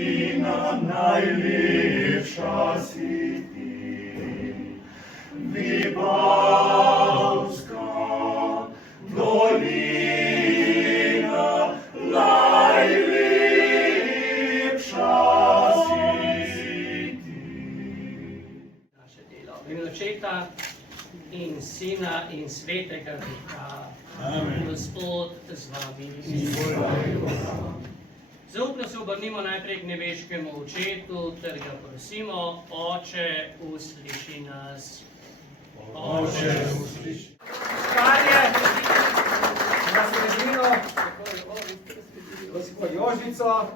Sina najlepša si ti, Vipavska dolina, najlepša si ti. Naše delo. V imenu Očeta in Sina in Svetega Duha. Amen. Gospod z vami. Zaupno se obrnimo najprej k nebeškemu Očetu ter ga prosimo: Oče, usliši nas. Oče, usliši. Stanje na sredino, gospod Jožico,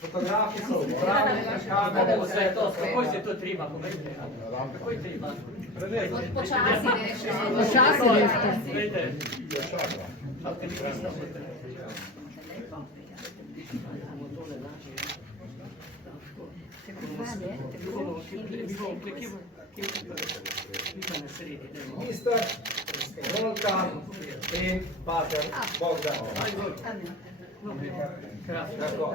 fotografi so upravljeni, kamere, Vse to, kako se to treba, povejte. Kako je treba? Počasi reče. Povejte. minister, Volka in pater Bogdan. Tako.